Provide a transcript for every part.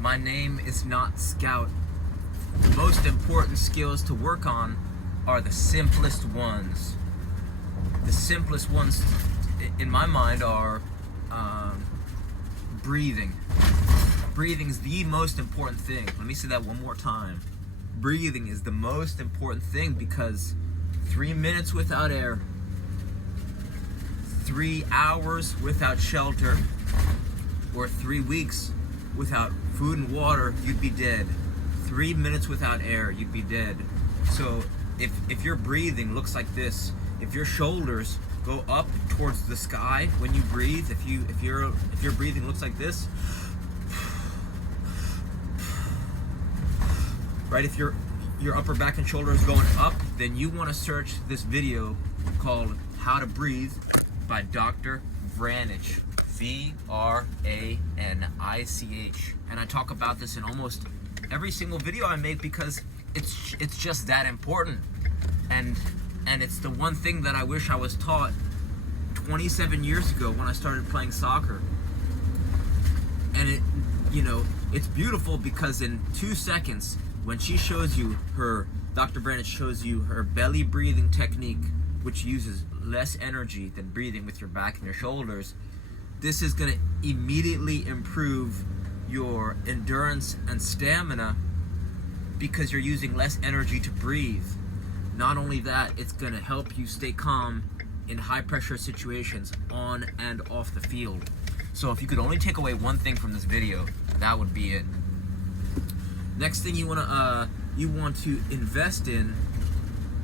My name is not Scout. The most important skills to work on are the simplest ones. The simplest ones, in my mind, are breathing. Breathing is the most important thing. Let me say that one more time. Breathing is the most important thing, because 3 minutes without air, 3 hours without shelter, or 3 weeks without food and water, you'd be dead. 3 minutes without air, you'd be dead. So if your breathing looks like this, if your shoulders go up towards the sky when you breathe, if your breathing looks like this, right? If your upper back and shoulder is going up, then you want to search this video called How to Breathe by Dr. Vranich. Vranich. And I talk about this in almost every single video I make, because it's just that important. And it's the one thing that I wish I was taught 27 years ago when I started playing soccer. And it's beautiful, because in 2 seconds, when she shows you Dr. Vranich shows you her belly breathing technique, which uses less energy than breathing with your back and your shoulders, this is going to immediately improve your endurance and stamina, because you're using less energy to breathe. Not only that, it's going to help you stay calm in high pressure situations on and off the field. So if you could only take away one thing from this video, that would be it. Next thing you want to invest in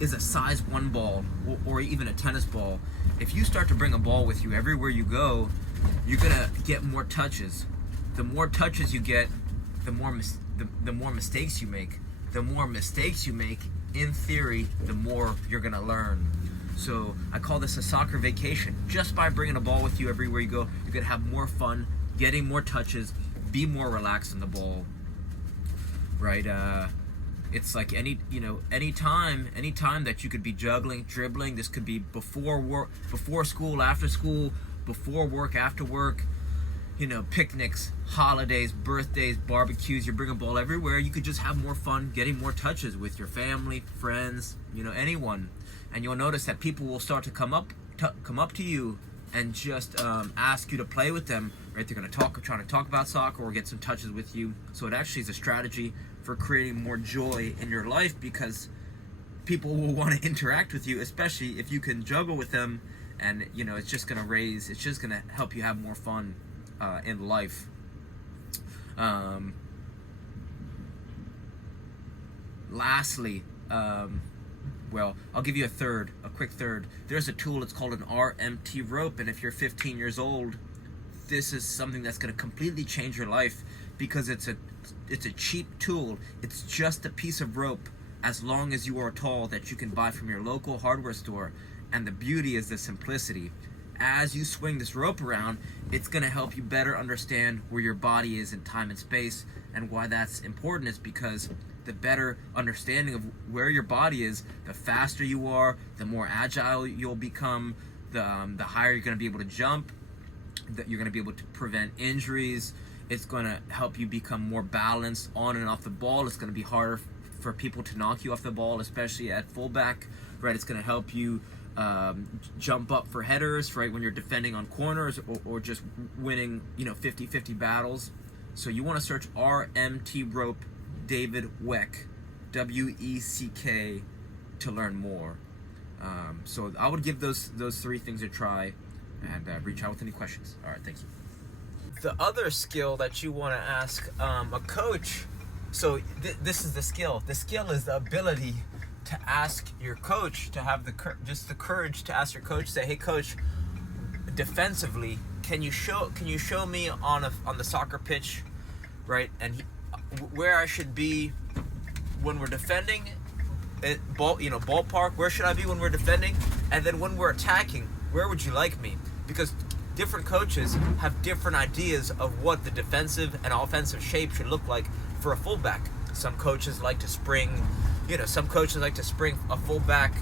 is a size 1 ball, or even a tennis ball. If you start to bring a ball with you everywhere you go, you're gonna get more touches. The more touches you get, the more mistakes you make. The more mistakes you make, in theory, the more you're gonna learn. So I call this a soccer vacation. Just by bringing a ball with you everywhere you go, you're gonna have more fun, getting more touches, be more relaxed on the ball. Right? It's like any time that you could be juggling, dribbling. This could be before work, before school, after school, before work, after work. Picnics, holidays, birthdays, barbecues. You bring a ball everywhere. You could just have more fun, getting more touches with your family, friends, anyone. And you'll notice that people will start to come up to you and just ask you to play with them. Right? They're trying to talk about soccer or get some touches with you. So it actually is a strategy for creating more joy in your life, because people will want to interact with you, especially if you can juggle with them. And it's just gonna help you have more fun in life. Lastly, well, I'll give you a quick third. There's a tool, it's called an RMT rope, and if you're 15 years old, this is something that's going to completely change your life, because it's a cheap tool. It's just a piece of rope, as long as you are tall, that you can buy from your local hardware store. And the beauty is the simplicity. As you swing this rope around, it's going to help you better understand where your body is in time and space. And why that's important is because the better understanding of where your body is, the faster you are, the more agile you'll become, the higher you're going to be able to jump, that you're going to be able to prevent injuries. It's going to help you become more balanced on and off the ball. It's going to be harder for people to knock you off the ball, especially at fullback, right? It's going to help you jump up for headers, right, when you're defending on corners, or just winning 50-50 battles. So you want to search RMT rope David Weck, W-E-C-K, to learn more. So I would give those 3 things a try, and reach out with any questions. All right, thank you. The other skill that you want to ask a coach, so this is the skill. The skill is the ability to ask your coach, to have the courage to ask your coach, say, hey coach, defensively, can you show me on the soccer pitch, right, and where I should be when we're defending, ballpark, where should I be when we're defending, and then when we're attacking, where would you like me? Because different coaches have different ideas of what the defensive and offensive shape should look like for a fullback. Some coaches like to spring a fullback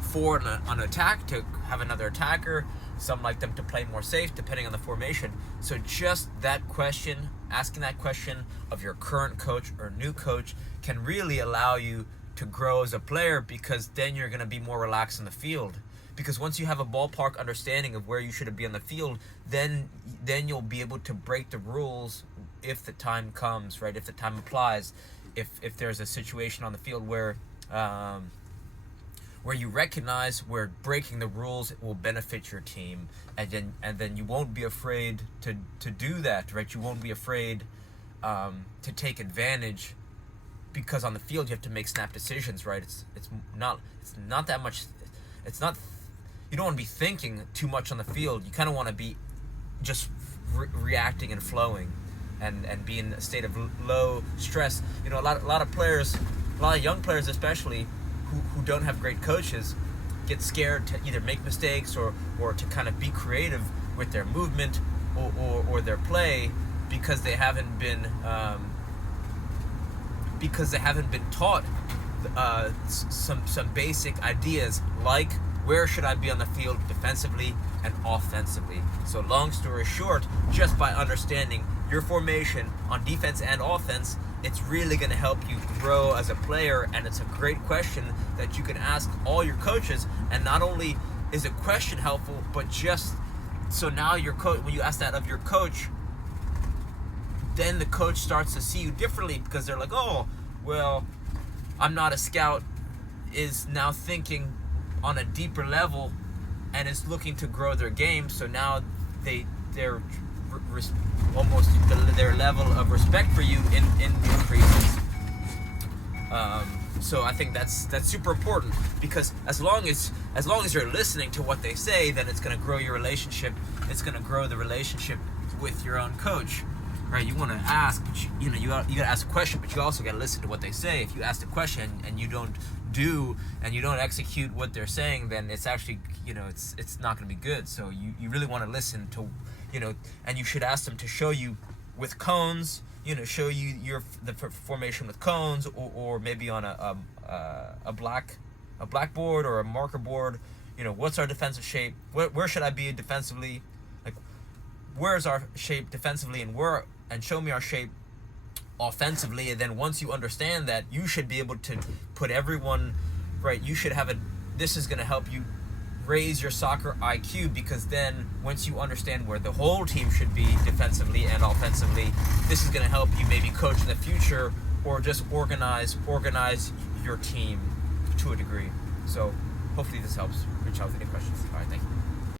forward on attack to have another attacker, Some like them to play more safe, depending on the formation. So just that question, asking that question of your current coach or new coach, can really allow you to grow as a player, because then you're going to be more relaxed in the field. Because once you have a ballpark understanding of where you should be on the field, then you'll be able to break the rules if the time comes, right? If the time applies, if there's a situation on the field where you recognize where breaking the rules will benefit your team, and then you won't be afraid to do that, right? You won't be afraid to take advantage, because on the field you have to make snap decisions, right? It's not that much. It's not. You don't want to be thinking too much on the field. You kind of want to be just reacting and flowing, and be in a state of low stress. You know, a lot of players, a lot of young players especially, who don't have great coaches, get scared to either make mistakes or to kind of be creative with their movement or their play, because they haven't been taught some basic ideas, like where should I be on the field defensively and offensively. So long story short, just by understanding your formation on defense and offense, it's really going to help you grow as a player. And it's a great question that you can ask all your coaches. And not only is a question helpful, but just so now your coach, when you ask that of your coach, then the coach starts to see you differently, because they're like, oh, well, I'm not a scout, is now thinking on a deeper level and is looking to grow their game. So now they're almost their level of respect for you increases. So I think that's super important, because as long as you're listening to what they say, then it's going to grow your relationship. It's going to grow the relationship with your own coach, right? You want to ask, but you got to ask a question, but you also got to listen to what they say. If you ask the question and you don't execute what they're saying, then it's actually, it's not going to be good. So you really want to listen to, and you should ask them to show you with cones, show you the formation with cones, or maybe on a blackboard or a marker board. What's our defensive shape? Where should I be defensively? Like, where's our shape defensively, and show me our shape offensively. And then once you understand that, you should be able to put everyone right. You should have this is going to help you raise your soccer IQ, because then once you understand where the whole team should be defensively and offensively, this is going to help you maybe coach in the future, or just organize your team to a degree. So hopefully this helps. Reach out with any questions. All right, thank you.